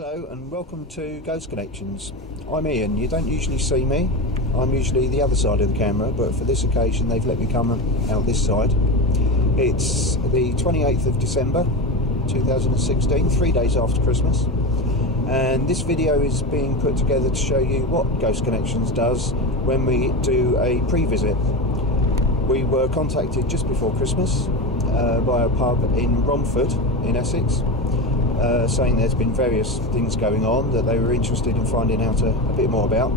Hello and welcome to Ghost Connections. I'm Ian. You don't usually see me. I'm usually the other side of the camera, but for this occasion they've let me come out this side. It's the 28th of December 2016, 3 days after Christmas, and this video is being put together to show you what Ghost Connections does when we do a pre-visit. We were contacted just before Christmas by a pub in Romford in Essex, saying there's been various things going on that they were interested in finding out a bit more about.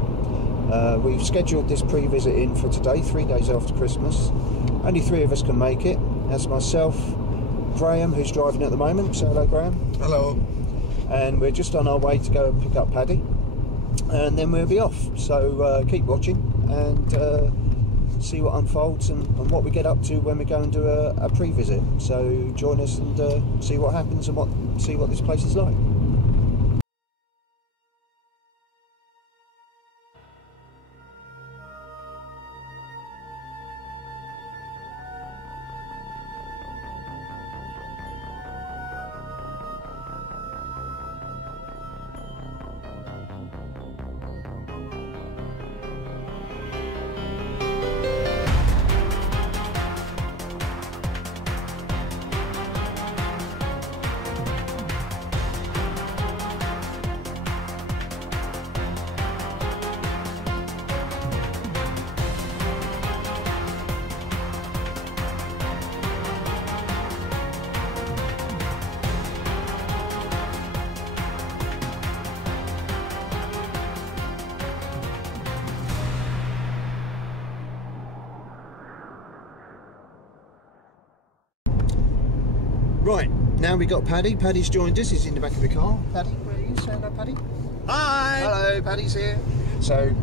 We've scheduled this pre-visit in for today, 3 days after Christmas. Only three of us can make it. That's myself, Graham, who's driving at the moment. So hello, Graham. Hello. And we're just on our way to go and pick up Paddy, and then we'll be off. So keep watching and see what unfolds and what we get up to when we go and do a pre-visit. So join us and see what happens and see what this place is like. Right, now we got Paddy. Paddy's joined us, he's in the back of the car. Paddy, where are you? Say hello, Paddy. Hi! Hello, Paddy's here. So,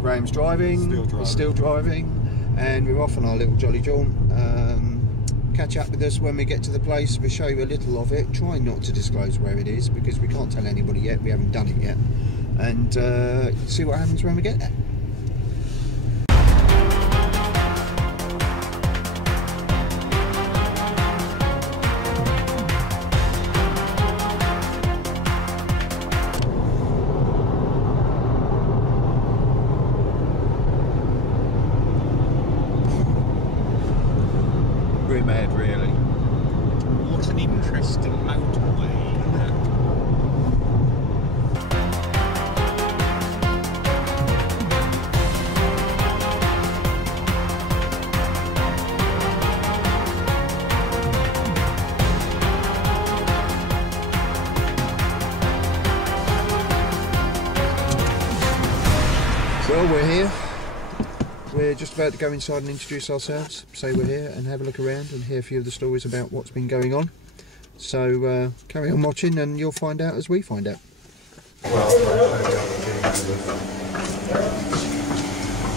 Graham's driving, he's still driving, and we're off on our little jolly jaunt. Catch up with us when we get to the place. We'll show you a little of it. Try not to disclose where it is, because we can't tell anybody yet, we haven't done it yet. And see what happens when we get there. We're mad, really. What an interesting motorway. Well, we're here. We're just about to go inside and introduce ourselves, say we're here and have a look around and hear a few of the stories about what's been going on. So carry on watching and you'll find out as we find out. Oh,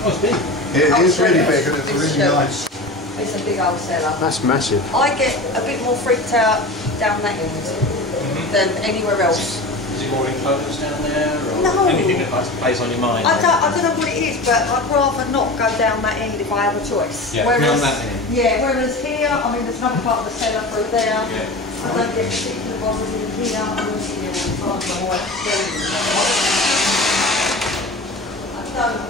it's big. It is really big and it's really nice. It's a big old cellar. That's massive. I get a bit more freaked out down that end than anywhere else. Is it more enclosed down there, or No. anything that plays on your mind? I don't know what it is, but I'd rather not go down that end if I have a choice. Yeah, down that end. Yeah, whereas here, I mean, there's another part of the cellar through there. Yeah. I don't get particularly bothered in here. I don't see it all the time, so I don't.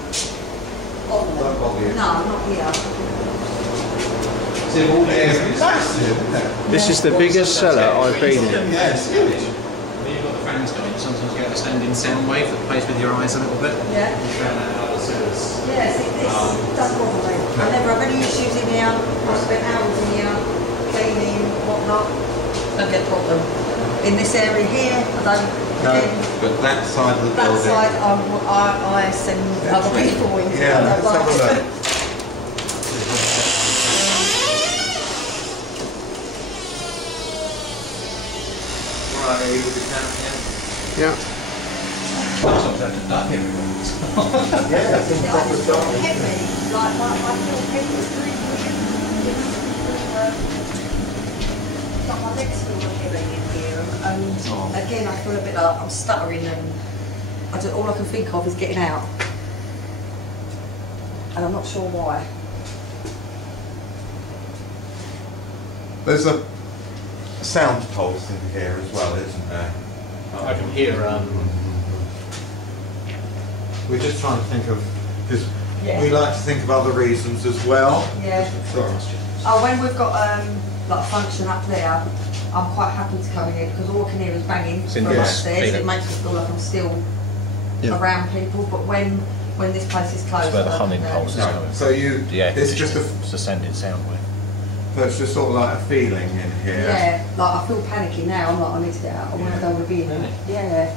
Don't bother you. No, not here. See, all the areas massive, isn't it? This is the biggest cellar I've been in. Yeah, it's huge. When you've got the fans going, sometimes you get a standing sound wave that plays with your eyes a little bit. Yeah. You drown that out of the cellars. Yeah, see, this doesn't bother me. I never have any issues in here. I spent hours in here, cleaning, whatnot. Don't get a problem. In this area here, I don't. No, Again, but that side of the that building. side, I send other people in. Yeah, let's have a look. Right, with the camera, Yeah. Sometimes I end up here with all this. yeah, it's in I proper just feel style. heavy. Like, I feel heavy. It's really weird. Like my legs feel heavy in here. And again, I feel a bit like I'm stuttering and all I can think of is getting out. And I'm not sure why. There's a sound pulse in here as well, isn't there? I can hear. We're just trying to think of, because Yeah. we like to think of other reasons as well. Yeah. Sorry. Oh, when we've got like a function up there, I'm quite happy to come in here because all I can hear is banging It's in from the upstairs. speaker. It makes me feel like I'm still around people. But when this place is closed, That's where the I don't humming know. pulse is Right. coming. So you, Yeah, it's just a, it's ascended sound wave. so it's just sort of like a feeling in here. Yeah, like I feel panicky now. I'm like, I need to get out. I want to Yeah. go to be in Really? there. Yeah,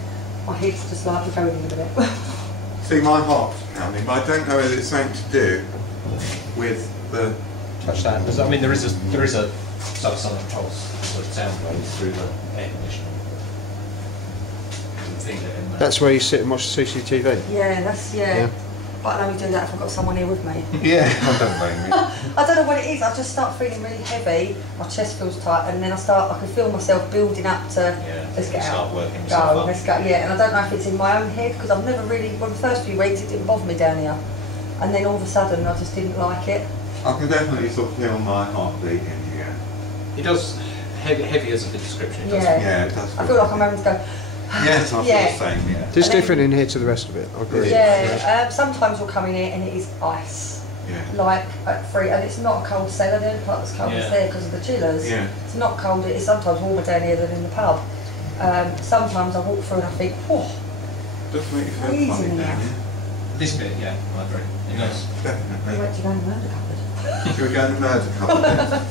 my head's just like we're going in a minute. See, my heart's pounding, but I don't know whether it's something to do with the. Touch that. Because, I mean, there is a subsonic pulse, sort of sound wave through the air conditioner. You can feel it in there. That's where you sit and watch the CCTV. Yeah, that's Yeah. But I only do that if I've got someone here with me. Yeah, I don't blame you. I don't know what it is. I just start feeling really heavy. My chest feels tight, and then I can feel myself building up to let's get start out, working yourself go, up. let's go. Yeah, and I don't know if it's in my own head because I've never really. Well, the first few weeks it didn't bother me down here, and then all of a sudden I just didn't like it. I can definitely sort of feel my heartbeat in here. It does, heavy as a good description, it does. Yeah. Yeah, it does. I feel like I'm having to go. Yes, I feel Yeah. the same, yeah. It's And then- different in here to the rest of it, I agree. Yeah, sometimes we'll come in here and it is ice. Yeah. Like at 3, and it's not a cold cellar. The only part that's cold is Yeah. there because of the chillers. Yeah. It's not cold. It's sometimes warmer down here than in the pub. Sometimes I walk through and I think, whoa, Does make you feel Freezing funny down now. here. This bit, yeah, I agree. It does. I Definitely. went to go in the murder cupboard. Should we go in the murder cupboard?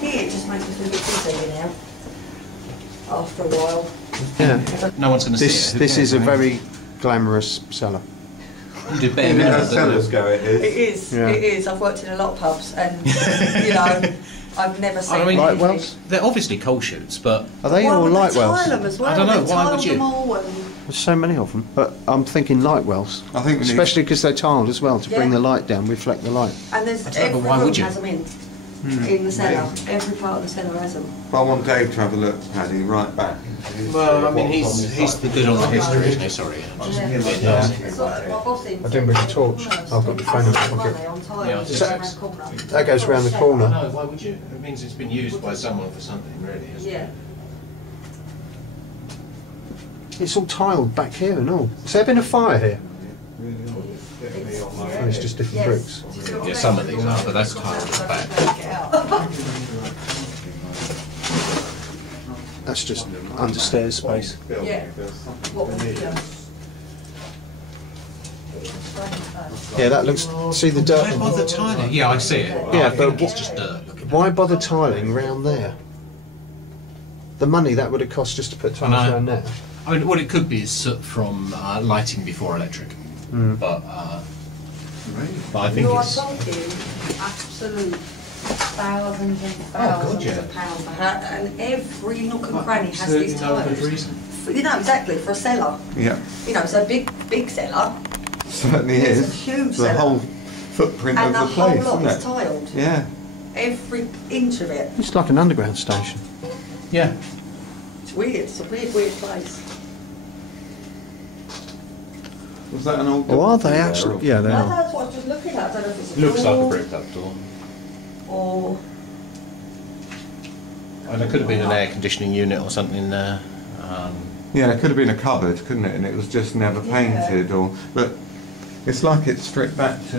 Here, it just makes me feel a bit dizzy now. After a while. Yeah. No one's going to see This it. this is a very glamorous cellar. You did bare Even minimum, as didn't sellers you? go, it is. It is, Yeah. it is. I've worked in a lot of pubs and, you know, I've never seen mean- Light anything. wells? They're obviously coal chutes, but Are they Why all would light they tile wells? them as well? I don't know, They why would tiled you? them all and- There's so many of them, but I'm thinking light wells. I think we need- Especially because they're tiled as well, to bring Yeah. the light down, reflect the light. And there's I don't know, every but why room would you? has them in the cellar. Every part of the cellar has them. I want Dave to have a look, Paddy, right back. well, I mean, he's the good on the history, isn't he? Sorry. I'm just being nasty. It's like my boss in. I didn't bring a torch. I've got the phone in my pocket. Yeah, I was just- around the corner. That goes round the corner. No, why would you? It means it's been used by someone for something, really, isn't it? Yeah. It's all tiled back here and all. Has there been a fire here? Or it's just different bricks? Yeah, some of these are, but that's tiled at the back. That's just understairs space. Yeah. Yeah, that looks. See the Why dirt? bother tiling? Yeah, I see it. Yeah, I think but it's just dirt. Looking at Why it. bother tiling round there? The money that would have cost just to put tiles I know. around there. I mean, what it could be is soot from lighting before electric, but I think No, I'm it's. talking absolute thousands and thousands yeah. of pounds for her, and every nook and cranny has Absolutely these no good tiles. reason. You know, exactly, for a cellar. Yeah, You know, so big cellar, certainly It's is. a huge The cellar. whole footprint and the of the whole place, lot isn't is it? tiled. Yeah. Every inch of it. It's like an underground station. Yeah. It's weird. It's a weird place. Was that an old? Or are they there, actually? or- Yeah, they No, are. that's what I was just looking at. I don't know if it's a Looks like a door bricked up door. or And there could have been an air conditioning unit or something there. Yeah, it could have been a cupboard, couldn't it? And it was just never Yeah. painted, or but it's like it's stripped back to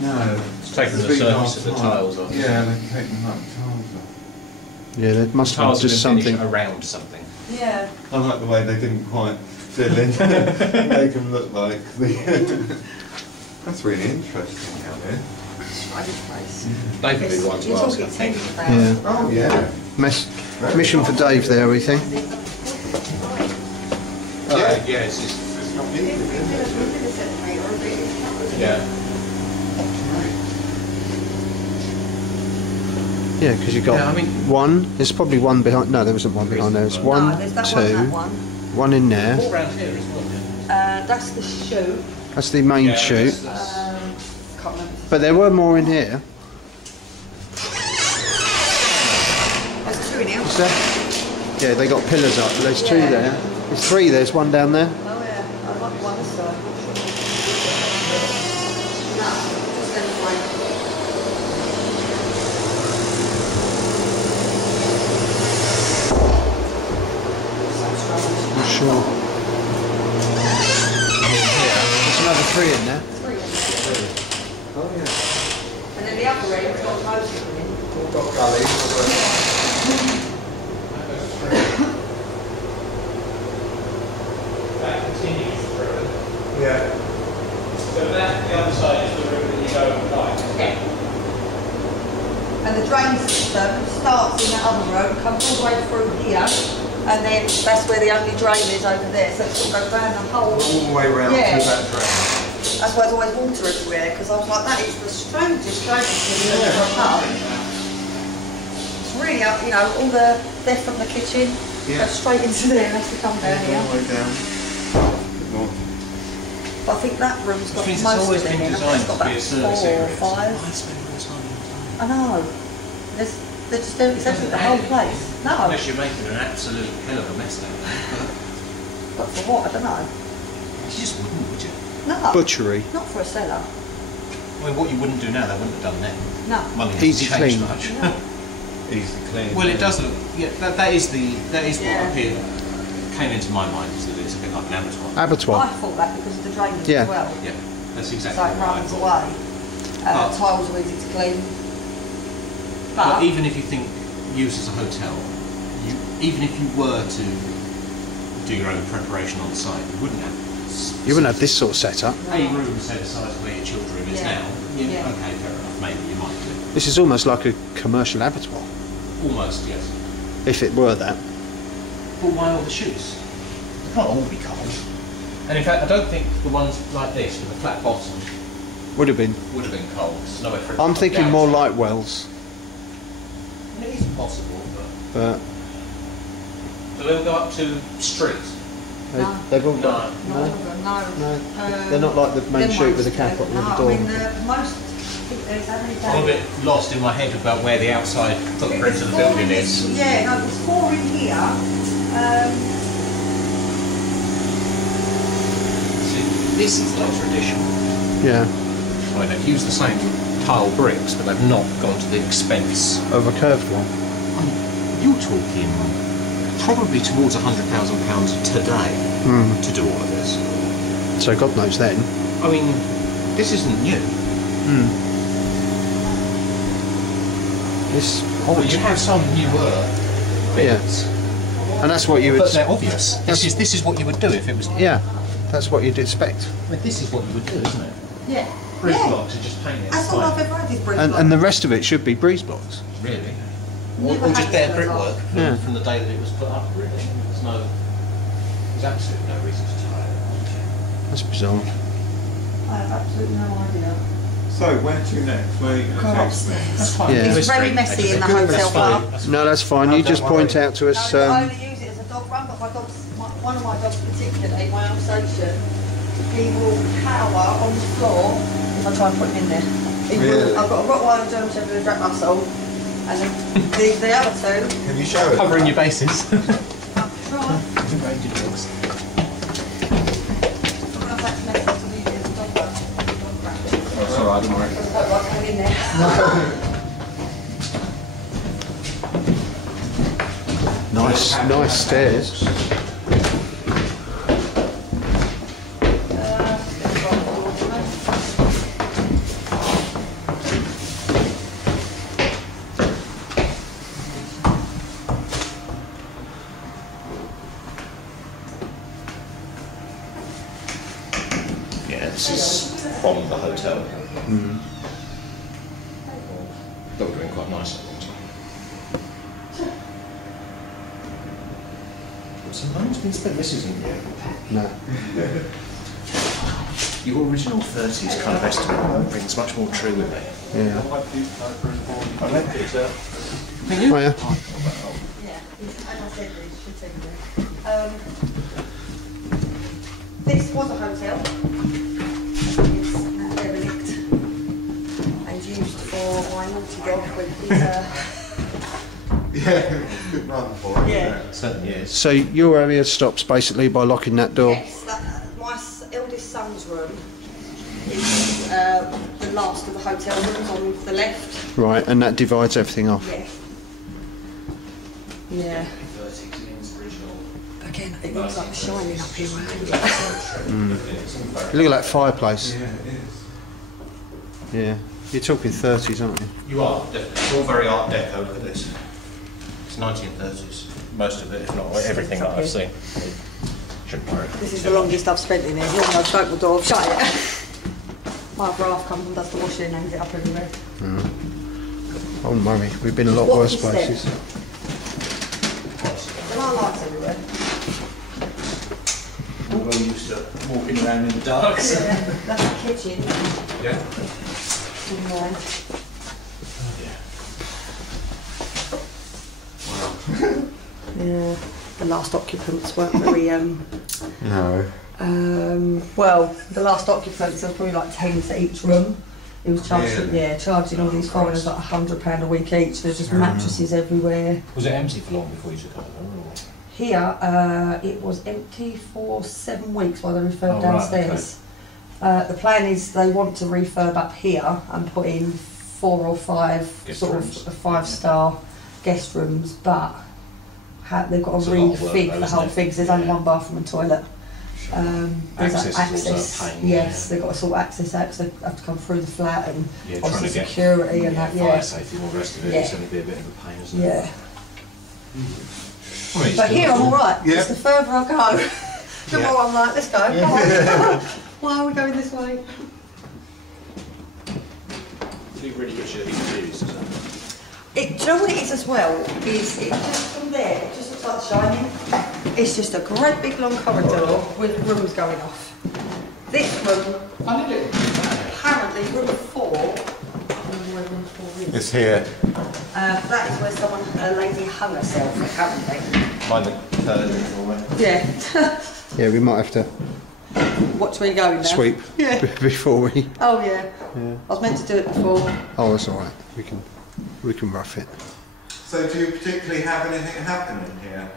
no. It's taken the been surface of the half tiles off. Yeah, they've taken like tiles off. Yeah, there must have Tiles been have just been finished something. around something. yeah. I like the way they didn't quite fill in, make them look like the. That's really interesting out here. Strange place. David did one to You're ask, I talking think. tens of thousands. Yeah. Oh yeah. Mission for Dave there, we think. Yeah, it's just, It's not needed, is it? yeah. Yeah, because you got Yeah, I mean- one. There's probably one behind. No, there isn't one behind there. There's No, one, No, there's that two, one, one in there. All round here as well, yeah. That's the chute. That's the main Yeah, chute. Can't remember. But there were more in here. There's two in here. Is there? Yeah, they got pillars up. There's two Yeah. there. There's three. There's one down there. Oh yeah, I like one this side. No, just going to find. I'm sure. There's another three in there. Oh yeah. And then the upper end, we've got most of them in. All got gullies. That continues through. Yeah. So that, the other side is the room that you go right. Yeah. And the drain system starts in that other room, comes all the way through here, and then that's where the only drain is over there. So it sort of goes round the whole. All the way round Yeah. to that drain. That's why there's always water everywhere, because I was like, that is the strangest drain system I've ever had. It's really up, you know, all the they're from the kitchen, Yeah. goes straight into there and has to come down here. All the way down. North. But I think that room's got Which means most it's always of them been in. It's designed got to be a about service 4 or area. 5. I spend more time on I know. They're just doing exactly the whole place. No. Unless you're making an absolute hell of a mess down there. But for what? I don't know. You just wouldn't, would you? No. Butchery. Not for a cellar. I mean, what you wouldn't do now, they wouldn't have done then. No. Money hasn't Easy changed clean. much. No. Easy clean. Well, it does look. Yeah, that is what Yeah. came into my mind, is that it's a bit like an abattoir. I Abattoir. thought that because of the drainage Yeah. as well. Yeah, that's So exactly it what I runs thought. away. But- Tiles are easy to clean. But even if you think use as a hotel, even if you were to do your own preparation on site, you wouldn't have. You wouldn't have this sort of setup. A room say the size of where your children room is Yeah. now. Yeah, Yeah. okay, fair enough. Maybe you might do. This is almost like a commercial abattoir, Almost, yes. if it were that. But why all the shoes? They can't all be cold. And in fact, I don't think the ones like this with a flat bottom Would have been. would have been cold. There's nowhere for it to I'm come thinking down more to. light wells, It is possible, but but they'll go up to street. No. they've all No. got. No. No. They're not like the main them chute with ones the cap do. up with No, the I door. mean, most, I think there's how many I'm a bit lost in my head about where the outside footprint There's of the 4 building in is. this- Yeah, no, there's 4 in here. See, this is later addition. Yeah, I mean, they've used the same tile bricks, but they've not gone to the expense. of a curved one. You're talking probably towards £100,000 today to do all of this. So God knows then. I mean, this isn't new. It's But odd. you have some newer bits, And that's what you would. but they're obvious. This is what you would do if it was. Yeah, that's what you'd expect. I mean, this is what you would do, isn't it? Yeah. Bridge Yeah. blocks are just painted. That's all I've ever had is bridge And the rest of it should be breeze blocks. Really. Never Or just had bare cellars brickwork on. from, Yeah. from the day that it was put up, really. There's absolutely no reason to tie it. That's bizarre. I have absolutely no idea. So, where to next? Where are you Go going to take me? upstairs. fine. Yeah. It's very messy in the hotel bar. No, that's fine. You just point out to us. No, I only use it as a dog run, but one of my dogs particularly, my Alsatian, he will cower on the floor if I try and put him in there. Really? I've got a Rottweiler, German Shepherd, and a Jack Russell, and then the other two. Can you show it? Covering your bases. Right. Ranger dogs. Sometimes that's messy, so I use it as a dog run. That's alright, don't worry. I don't like coming in there. nice stairs. Yeah, this is from the hotel. They were doing quite nice at one time. Some money's been spent. This isn't new. No. Your original 30s kind of estimate rings much more true with me. Yeah. I left it Oh, yeah. Yeah, as I said, it should take me there. This was a hotel. It's now derelict and used for my naughty dog when Yeah, good run for it. Yeah. It certainly is. So your area stops basically by locking that door? Yes, my eldest son's room is the last of the hotel rooms on the left. Right, and that divides everything off? Yeah. Yeah. Again, it looks like shining up here. Look at that fireplace. Yeah, it is. Yeah. You're talking 30s, aren't you? You are, definitely. It's all very Art Deco, look at this. It's 1930s, most of it, if not everything that I've seen. Shouldn't worry. This is the longest I've spent in here. Long as I've opened the door, I've shut it. My Ralph comes and does the washing and hangs it up everywhere. Oh, mummy, we've been a lot What worse is that? places. There are lights everywhere. We're well used to walking around in the dark. So. Yeah, that's the kitchen. Yeah. In there. Yeah, the last occupants weren't very, No. well, the last occupants were probably like 10 to each room. He was charging, charging all these foreigners like £100 a week each. There's just mattresses everywhere. Was it empty for long before you took over? Or? Here, it was empty for 7 weeks while they refurbed Oh, right, downstairs. The plan is they want to refurb up here and put in 4 or 5 Guest sort rooms. of 5-star guest rooms, but they've got to It's a lot of work refig though, the isn't whole it? thing. So there's only one bathroom and toilet. There's Access is also a pain, yes, yeah. they've got to sort access out because they have to come through the flat and Yeah, trying obviously to get security and that. fire Yeah, safety and all the rest of it. Yeah. It's going to be a bit of a pain, isn't it? yeah. I mean, But here I'm all right. Yeah. Just the further I go, the more I'm like, let's go. Come on. Why are we going this way? It'd be really good to use, isn't it? Do you know what it is as well? Is it just from there? It just looks like shining. It's just a great big long corridor with rooms going off. This room, apparently room 4. I don't know where room 4 is. It's here. That is where a lady hung herself, apparently. Mind the curtain for me. Yeah. Yeah, we might have to Watch where you're going now. sweep Yeah. before we... Oh yeah. I was meant to do it before. Oh, that's all right. We can rough it. So do you particularly have anything happening here?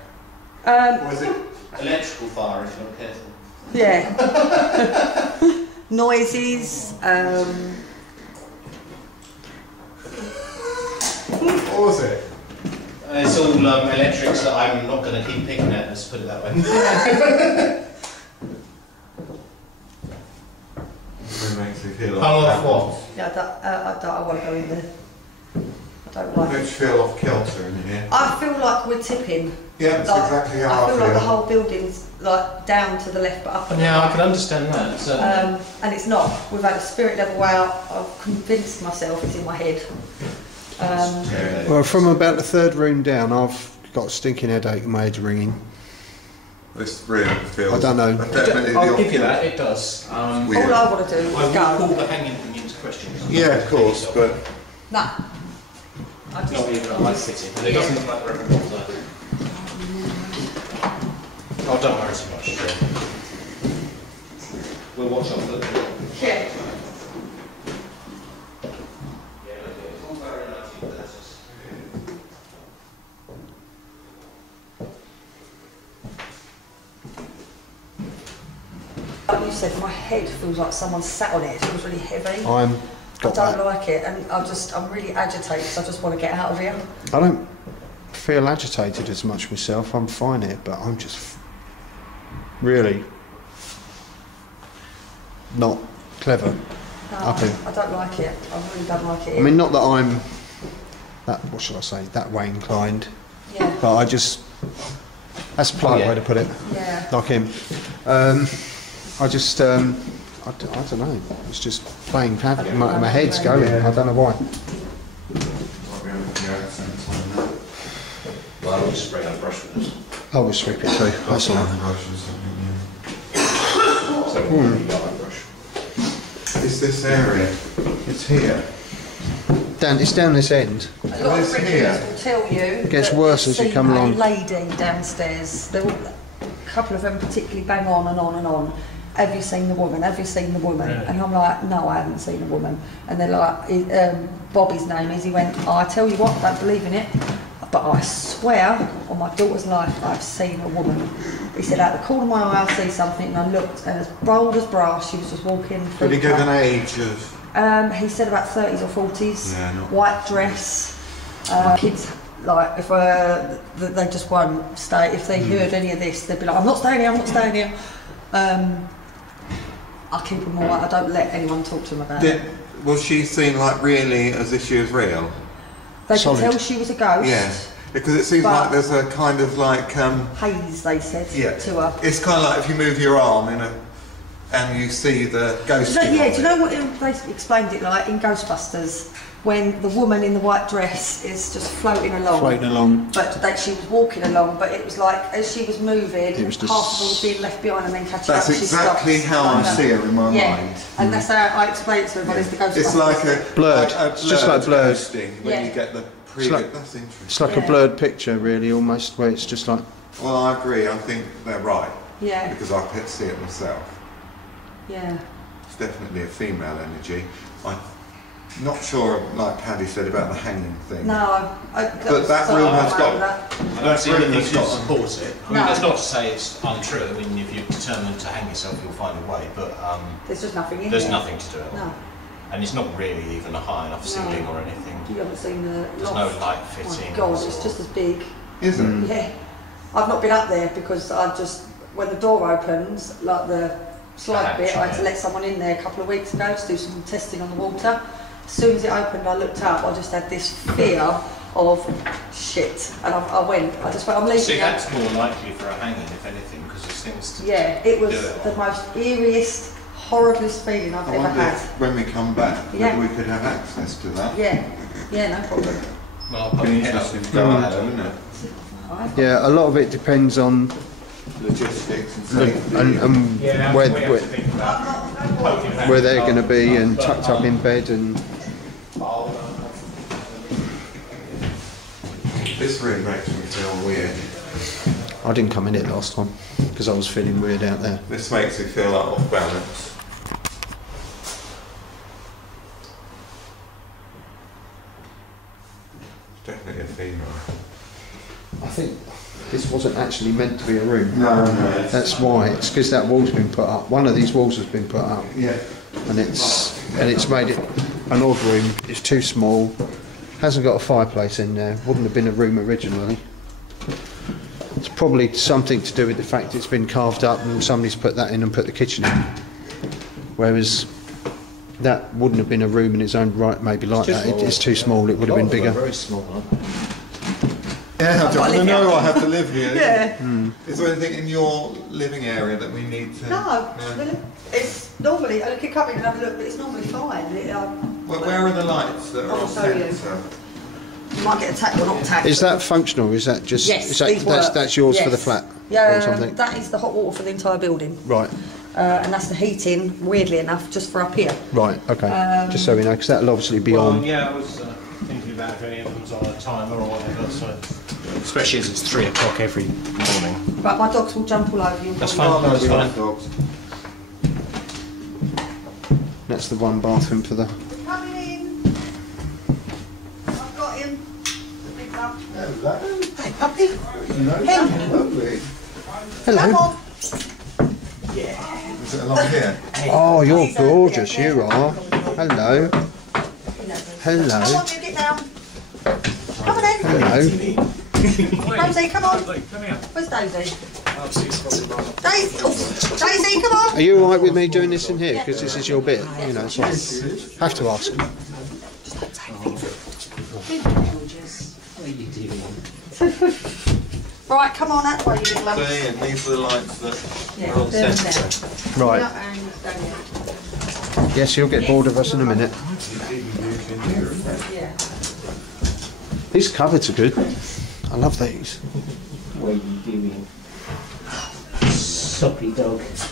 Or is it? Electrical fire if you're not careful. Yeah. Noises. What was it? It's all electrics that I'm not going to keep picking at, let's put it that way. It makes me feel Come off what? Yeah, I want to go in there. I don't like Don't it. you feel off kilter in here? I feel like we're tipping. Yeah, that's Like, exactly how I feel like the whole building's like down to the left but up and Yeah, I can understand that. Certainly. and it's not. We've had a spirit level out. I've convinced myself it's in my head. Yeah. Well, from about the 3rd room down, I've got a stinking headache and my head's ringing. This really feels... I don't know. Definitely I'll the give you off- that, it does. Weird. All I want to do is I will call go. the hanging thing into question. Yeah, of course, but... Nah. I just, Not even a light fitting, and it doesn't look like the Reverend Paul's either. Oh, don't worry too much, Joe. We'll watch on the... Yeah. It's all very 1930s. Like you said, my head feels like someone sat on it. It feels really heavy. I I got don't that. like it, and I'm really agitated because I just want to get out of here. I don't feel agitated as much myself. I'm fine here, but I'm just really not clever No, up here. I don't like it. I really don't like it. I mean, not that I'm that, what should I say, that way inclined, yeah, but I just, that's a polite Oh, yeah. way to put it, yeah. like him. I just, I don't know, it's just playing havoc. My head's going, I don't know why. Might be able to get accents on that. Well, I'll just spray out a brush with this. I will sweep it too, that's all right. Brush or something, So we'll really got that brush. yeah. It's this area. It's here. It's down this end. A lot of Where's brickies here? will tell you. It gets that worse they've as you seen come a along. lady downstairs. There were a couple of them particularly bang on and on and on. Have you seen the woman? Have you seen the woman? Really? And I'm like, no, I haven't seen a woman. And they're like, Bobby's name is. He went, oh, I tell you what, don't believe in it. But I swear on my daughter's life, I've seen a woman. He said, out the corner of my eye, I see something, and I looked, and as bold as brass, she was just walking through. Did he give an age of? He said about 30s or 40s. Yeah, not white dress. Kids, like, if they just won't stay. If they heard any of this, they'd be like, I'm not staying here, I'm not staying here. I keep them all. I don't let anyone talk to them about it. Was she seen like really as if she was real? They could tell she was a ghost. Yeah, because it seems like there's a kind of like haze. They said to her. It's kind of like if you move your arm and you see the ghost. Do you know what they explained it like in Ghostbusters? When the woman in the white dress is just floating along. But that she was walking along, but it was like as she was moving, it was just half of all being left behind and then catching up. That's exactly how I see her in my mind. And that's how I explain it to everybody. It's the Ghostbusters. It's like a blurred. It's just like blurred when you get the It's like, that's interesting. It's like a blurred picture, really, almost, where it's just like. Well, I agree. I think they're right. Yeah. Because I could see it myself. Yeah. It's definitely a female energy. I'm not sure, like Paddy said about the hanging thing. No, but that room has got. I don't see anything to support it. I mean, No. that's not to say it's untrue. I mean, if you're determined to hang yourself, you'll find a way. But there's just nothing in there's there. nothing to do at all. No. And it's not really even a high enough ceiling or anything. You haven't seen the There's loft. no light fitting. Oh my God, it's just as big. Is it? Yeah. I've not been up there because I just, when the door opens, like the slide bit, I had to let someone in there a couple of weeks ago to do some testing on the water. As soon as it opened, I looked up, I just had this fear of shit. And I went, I'm leaving. See, that's more likely for a hanging, if anything, because there's things to it was the most eeriest, horriblest feeling I've ever had. When we come back, maybe we could have access to that. Yeah, no problem. Well, I'll put my head up. Isn't it? Yeah, a lot of it depends on logistics and safety. and where they're going to be and tucked up in bed and. This room makes me feel weird. I didn't come in it last time because I was feeling weird out there. This makes me feel like off balance. Definitely a female. I think this wasn't actually meant to be a room. No. That's why. It's because that wall's been put up. One of these walls has been put up. Yeah. And it's made it an odd room. It's too small. Hasn't got a fireplace in there. Wouldn't have been a room originally. It's probably something to do with the fact it's been carved up and somebody's put that in and put the kitchen in. Whereas that wouldn't have been a room in its own right, maybe like that. It's too small, it would have been bigger. Very small, Yeah, I don't know, I have to live here. Yeah. Is there anything in your living area that we need to... No, it's normally, I could come in and have a look, but it's normally fine. Where are the lights that are on centre? You might get attacked or not attacked. Is that functional? Is that just... Yes, that's yours for the flat? Yeah, or something? that is the hot water for the entire building. Right. And that's the heating, weirdly enough, just for up here. Right, okay. Just so we know, because that'll obviously be on. Yeah, I was thinking about if any of them's on a timer or whatever, so... Especially as it's 3 o'clock every morning. But my dogs will jump all over you. That's fine, that's fine. Dogs. That's the one bathroom for the... Coming in. I've got him. Big love. Hello. Hey, puppy. Lovely. Hello. Come on. Is it along here? Oh, you're gorgeous, you are. Hello. Hello. Come on, you get down. Come on in. Hello. Rosie, come on. Where's Daisy? Daisy, come on. Are you alright with me doing this in here? Because this is your bit, you know, so I have to ask. Right, come on that way, you little lump. See, and these are the lights that are on there. centre. Right. Yes, you'll get bored of us in a minute. Yeah. These cupboards are good. I love these. What are you doing? Soppy dog. It's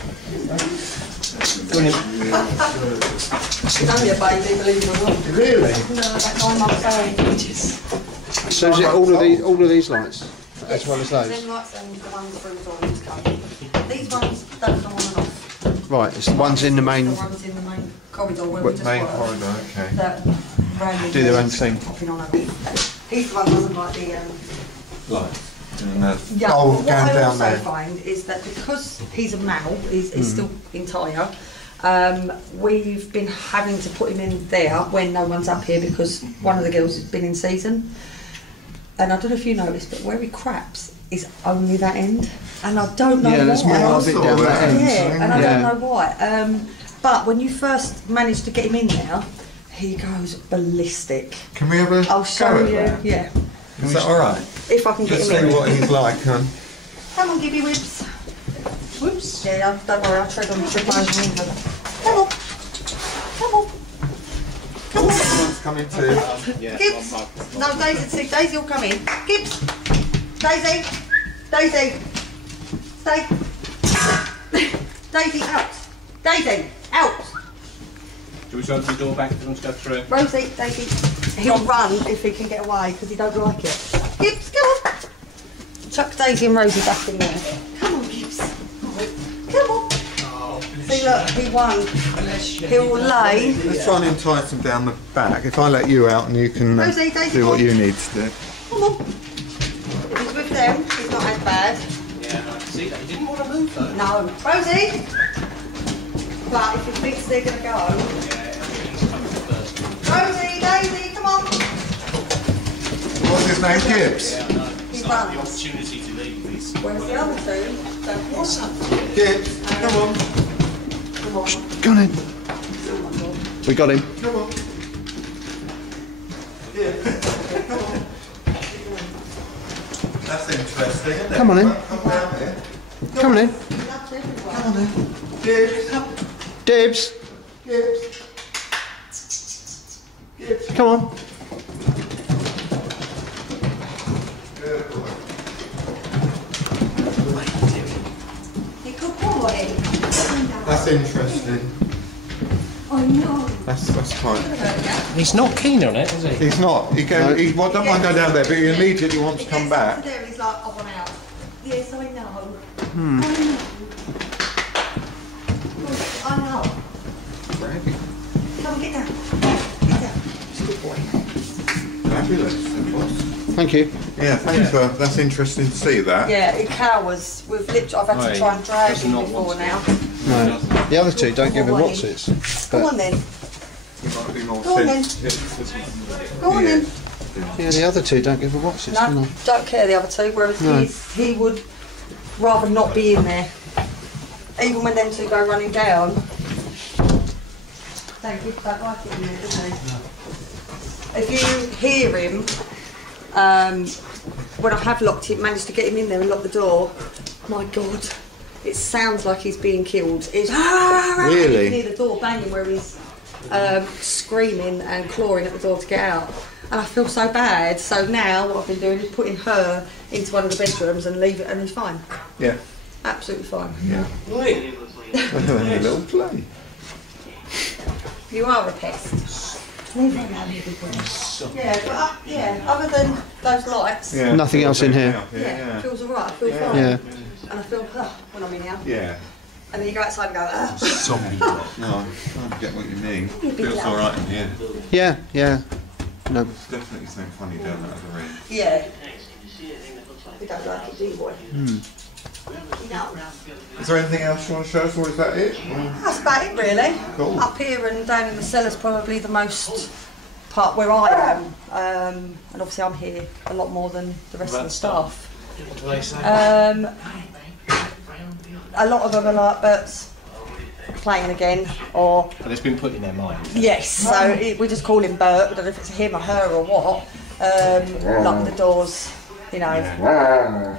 only a baby, believe it or not. Really? No, about 9 months old. So is it all of these lights? As well as those? Them lights and the ones through the door in this car. These ones don't come on and off. Right, it's the ones in the main... The ones in the main corridor where we just Main work. corridor, okay. That randomly Do their own thing. popping on and off. He's the one who doesn't like the Lights. yeah, Oh, what going I down also there. find is that because he's a male, he's still entire, we've been having to put him in there when no one's up here because one of the girls has been in season. And I don't know if you noticed, but where he craps is only that end. And I don't know why. there's more of it down that end. Yeah, and I don't know why. But when you first managed to get him in there, he goes ballistic. Can we have a I'll show go at you, that? yeah. Is that alright? If I can get Just him see in. what he's like, huh? Come on, give you whips. Whoops. Yeah, don't worry, I'll tread on the trip over England. Come on. Come on. Come on. Someone's coming too. Gibbs. No, Daisy, Daisy will come in. Gibbs. Daisy. Daisy. Stay. Daisy, out. Daisy, out. Do we open the door back for them to go through? Rosie, Daisy. He'll run if he can get away because he don't like it. Gibbs, come on. Chuck Daisy and Rosie back in there. Come on, Gibbs. Come on. See, look, he won. He'll lay. Let's try and entice him down the back. If I let you out and you can Rosie, Daisy, do what come on. you need to do. Come on. If he's with them, he's not as bad. Yeah, I can see that. He didn't want to move though. No. Rosie! But if he thinks they're going to go... Yeah, everything's coming first. Rosie, Daisy, come on! What's his name? Gibbs? Yeah, I know. It's He like the runs. opportunity to leave these. Where's the other two? What's up? Gibbs, come on. Come on. Go on in. We got him. Come on. Yeah. Come on. That's interesting, isn't it? Come on in. Come down here. Come on in. That's everyone. Come on in. Gibbs. Dibs. Gibbs. Gibbs. Come on. Good boy. Hey, good boy. That's interesting. I know. That's quite. He's not keen on it, is he? He's not. He goes. He don't mind going down there, but he immediately wants to come back. There, he's like, I want out. Yes, I know. I know. Come, get down. Get down. It's a good boy. Fabulous. It was. Thank you. Yeah, thanks for. That's interesting to see that. Yeah, it cowers. We've literally, I've had to try and drag him before now. No. The other two don't give a what's it. Go on then. You might be more Go on then. Go on then. Yeah, the other two don't give a what's it, do No, they? don't care the other two, whereas No. he would rather not be in there. Even when them two go running down. Don't like it in there, does he? If you hear him, when I have locked it, managed to get him in there and lock the door, my God, it sounds like he's being killed. It's Really? You can hear the door banging where he's screaming and clawing at the door to get out. And I feel so bad. So now what I've been doing is putting her into one of the bedrooms and leave it, and he's fine. Yeah. Absolutely fine. Yeah. A little play. You are a pest. Leave her alone, you big boy. Yeah, but other than those lights, Yeah. Nothing else in here. it Yeah. feels alright. I feel fine. Yeah. And I feel when I'm in here. Yeah. And then you go outside and go, No, I get what you mean. You big Feels lad. all right in here. Yeah, yeah. No. There's definitely something funny down that other end. yeah. We don't like it, do you, boy? No. Is there anything else you want to show us, or is that it? That's about it, really. Cool. Up here and down in the cellar's probably the most part where I am. And obviously I'm here a lot more than the rest of the staff. What do they say? A lot of them are like, Bert's playing again, or But it's been put in their mind. yes, so we just call him Bert. We don't know if it's him or her or what. Locking the doors, you know.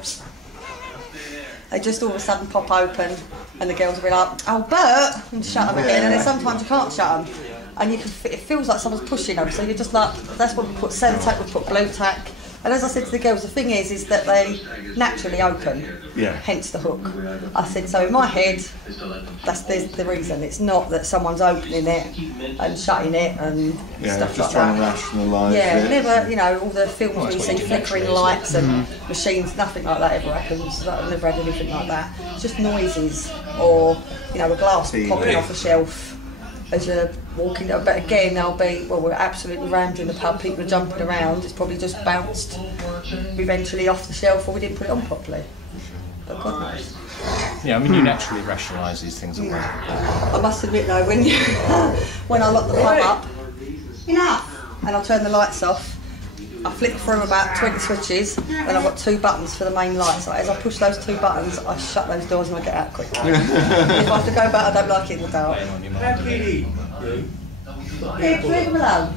They just all of a sudden pop open, and the girls will be like, "Oh, Bert," and shut them again. And then sometimes you can't shut them, and you can. It feels like someone's pushing them. So you're just like, that's when we put sellotape, we put blue tack. And as I said to the girls, the thing is that they naturally open, hence the hook. I said, so in my head, that's the reason. It's not that someone's opening it and shutting it and stuff just like trying that. to rationalise Yeah, it. never, you know, all the films we see flickering lights and machines, nothing like that ever happens. I've never had anything like that. It's just noises or, you know, a glass popping off a shelf. as you're walking down. But again, they'll be, well, we're absolutely rammed in the pub, people are jumping around, it's probably just bounced eventually off the shelf, or we didn't put it on properly. But God knows. Yeah, I mean, you naturally rationalise these things away. I must admit though, when you, when I lock the pub up, enough, and I turn the lights off, I flick through about 20 switches, and I've got 2 buttons for the main lights. So as I push those 2 buttons, I shut those doors and I get out quickly. If I have to go back, I don't like it in the dark. Yeah, leave them alone.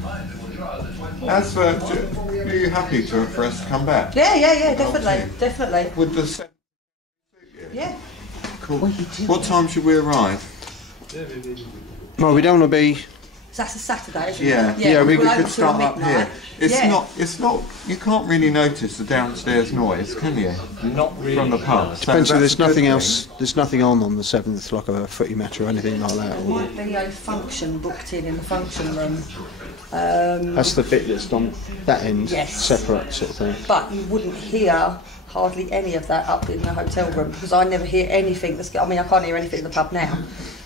As are you happy for us to come back? Yeah, definitely. With the set? Yeah. Cool. What time should we arrive? Well, we don't want to be. So that's a Saturday, isn't Yeah. it? Yeah, we we'll could start up here. It's yeah. not, you can't really notice the downstairs noise, can you? Not really. From the pub. Depends if there's nothing thing. else. There's nothing on the 7th, like a footy match or anything like that. There might be a function booked in the function room. That's the bit that's on that end, Yes. separate sort of thing. But you wouldn't hear hardly any of that up in the hotel room, because I never hear anything that's, I mean, I can't hear anything in the pub now.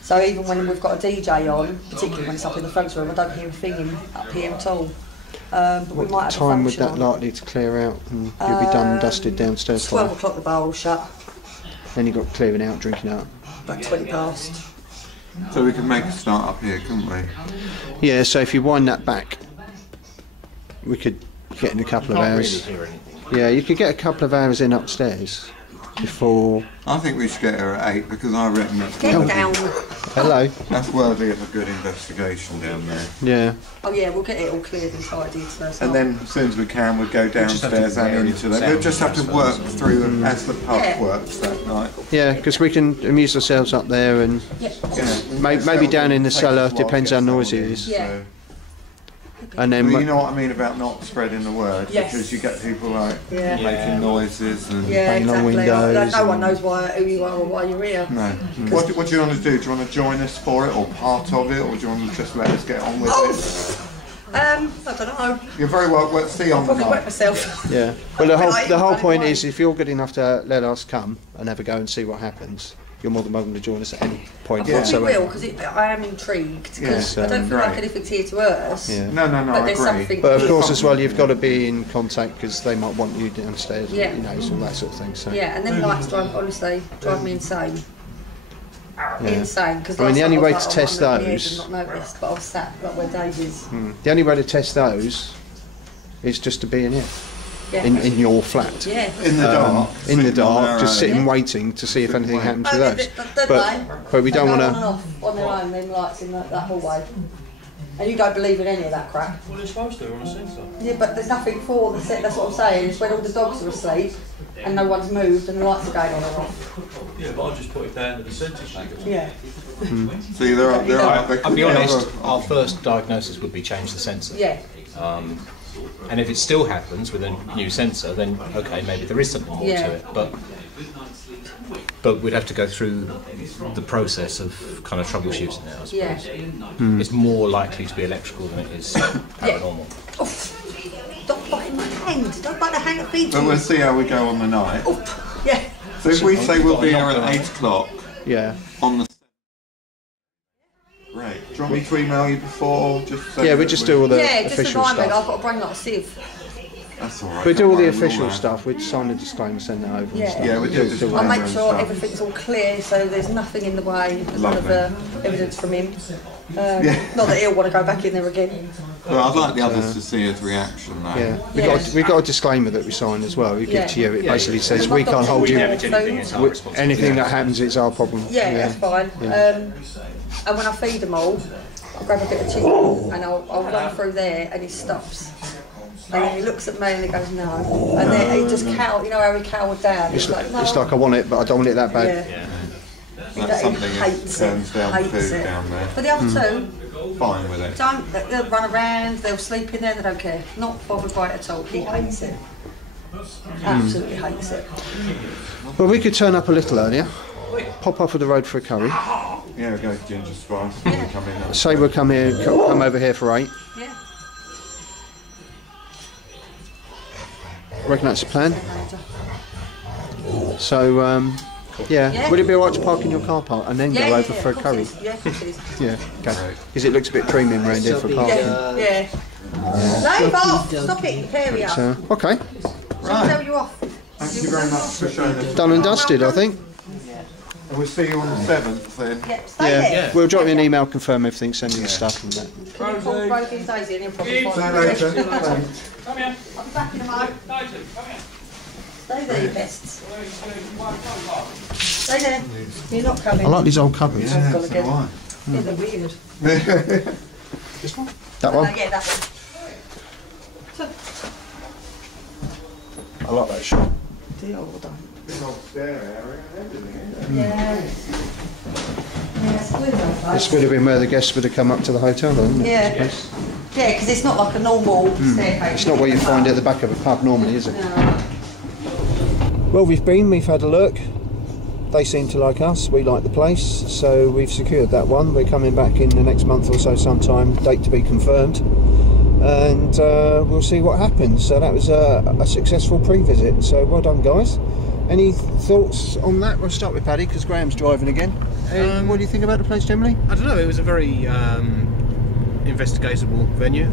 So even when we've got a DJ on, particularly when it's up in the front room, I don't hear a thing up here at all. But we might What have time a would function that on. likely to clear out and you'll be done and dusted downstairs? 12 o'clock the bar will shut, Then you've got clearing out, drinking out. about 20 past. So we could make a start up here, couldn't we? Yeah, so if you wind that back, we could get in a couple of Can't hours. really hear anything. Yeah, you could get a couple of hours in upstairs before. I think we should get her at 8 because I reckon that's Get down. Hello. That's worthy of a good investigation down there. Yeah. Oh yeah, we'll get it all cleared and tidied. So it's And not- then as soon as we can, we'll go just have to downstairs and vary into the it. We'll just have to sound work transfers. through as the pub Yeah. works that night. Yeah, because we can amuse ourselves up there and yeah. Yeah. maybe down in the Takes cellar, us a while to depends get how someone noisy it in, is. Yeah. so- And then But you know what I mean about not spreading the word, Yes. because you get people like Yeah. making noises and Yeah, banging on exactly. windows No one and- knows who you are or why you're here. no. What do you want to do? Do you want to join us for it or part of it, or do you want to just let us get on with it? I don't know. You're very well. Let's see on the Probably wet night. myself. Yeah. Well, the Like, whole running point away. is, if you're good enough to let us come and have a go and see what happens, you're more than welcome to join us at any point I whatsoever. probably will, because I am intrigued. Because Yes, I don't feel like great. anything's here to hurt us. Yeah. No, But I there's agree. something. But of course, as well, you've got to be in contact because they might want you downstairs. Yeah. You know, all that sort of thing. So. Yeah, and then lights honestly drive me insane. Yeah. Insane. Because I mean, the only way to test I've those. not noticed, but I was sat like where Dave is. The only way to test those is just to be in here, Yeah. in your flat. Yeah. In the dark. In the sitting on dark, our just own. sitting waiting to see if anything happens to Oh, those. don't they? But we They don't go want on and to. off on their own, them lights in that hallway. And you don't believe in any of that crap. Well, they're supposed to on a sensor. Yeah, but there's nothing for the set, that's what I'm saying. It's when all the dogs are asleep and no one's moved and the lights are going on and off. Yeah, but I just put it down to the sensor sheet. Yeah. See, there I'll could be other honest, our options. first diagnosis would be change the sensor. Yeah. And if it still happens with a new sensor, then okay, maybe there is something more Yeah. to it. But we'd have to go through the process of kind of troubleshooting it, I suppose. Yeah. It's more likely to be electrical than it is paranormal. Don't bite my hand. Don't bite the hand that feeds But you. we'll see how we go on the night. Yeah. So if we say we'll be here at 8 o'clock Yeah. on the. Right. Do you want me to email you before? Just so Yeah, we that just do all the Yeah, just official remind me. I've stuff. got to bring like a sieve. That's all right. We do don't all the worry, we'll official know. stuff. We'd sign a disclaimer, send that over. Yeah. And stuff. Yeah, we do all disclaimer. I'll that. make and sure stuff. everything's all clear so there's nothing in the way. There's none of Lovely. evidence from him. Yeah. Not that he'll want to go back in there again. Well, I'd like the others to see his reaction though. Yeah, Yeah. we got a disclaimer that we sign as well. We give Yeah. to you. It Yeah, basically yeah. says we can't hold you. Damage anything, it's our We- responsibility. Anything that happens, it's our problem. Yeah, that's fine. And when I feed them all, I'll grab a bit of chicken and I'll run through there and he stops. And then he looks at me and he goes, no. And then he just cowered, you know how he cowered down? It's like, no. it's like I want it, but I don't want it that bad. Yeah. That's something that hates turns down hates food it. down there. But the other two, Fine with it. they'll run around, they'll sleep in there, they don't care. Not bothered by it at all. He hates it. Absolutely hates it. Well, we could turn up a little earlier, pop off of the road for a curry, Yeah, we go to Ginger Spice when we come in. say we'll come over here for 8. Yeah. I reckon that's the plan. So, Yeah. Yeah. Would it be alright to park in your car park and then go over for a of curry? course it is. Yeah, of course it is. Yeah. Okay. Because it looks a bit premium around here for parking. Yeah. Leave off! Stop it, area. So, okay. I'll tell you off. Thank you very much for showing us. Done and dusted, I think. And we'll see you on the 7th then. Yeah, stay there. Yeah. We'll drop you an email, confirm everything, send you the stuff and that. Can you call Broken Daisy and he'll probably find See you the later. rest. Thanks. Come here. I'll be back in a moment. Daisy, come here. Stay there, you pests. Stay there. You're not coming. I like these old cupboards. Yeah, Gone so again. do I. Yeah, they're weird. This one? That one? Yeah, that one. I like that shot. Dear old done. Big old stair area and everything, isn't it? Yeah. Yeah, it's weird though. This would have been where the guests would have come up to the hotel, though, wouldn't it? Yeah. Yeah, because it's not like a normal staircase. It's not where you find it at the back of a pub normally, is it? No. Well, we've had a look. They seem to like us, we like the place, so we've secured that one. We're coming back in the next month or so sometime, date to be confirmed, and we'll see what happens. So that was a successful pre-visit, so well done guys. Any thoughts on that? We'll start with Paddy because Graham's driving again. What do you think about the place generally? I don't know, it was a very investigatable venue,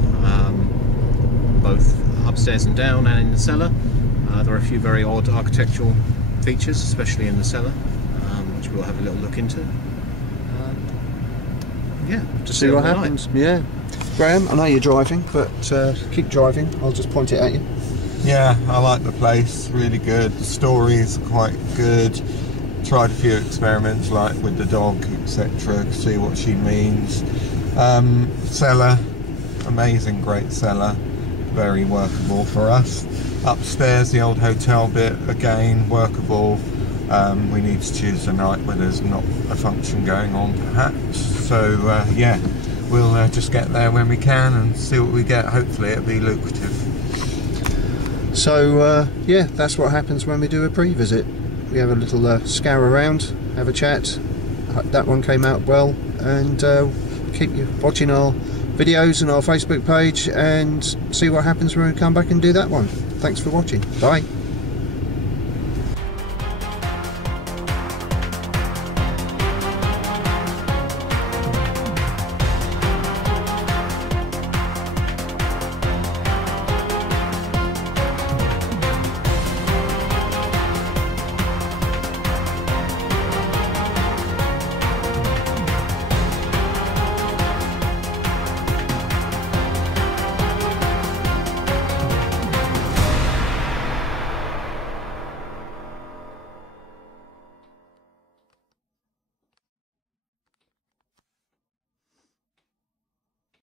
both upstairs and down and in the cellar. There are a few very odd architectural features, especially in the cellar, which we'll have a little look into. Yeah, just See what happens. Yeah. Graham, I know you're driving, but keep driving. I'll just point it at you. Yeah, I like the place, really good. The stories are quite good. Tried a few experiments like with the dog, etc. See what she means. Cellar, amazing, great cellar, very workable for us. Upstairs, the old hotel bit, again, workable. We need to choose a night where there's not a function going on, perhaps. So, yeah, we'll just get there when we can and see what we get. Hopefully it'll be lucrative. So, yeah, that's what happens when we do a pre-visit. We have a little scour around, have a chat. That one came out well, and keep you watching our videos and our Facebook page and see what happens when we come back and do that one. Thanks for watching. Bye.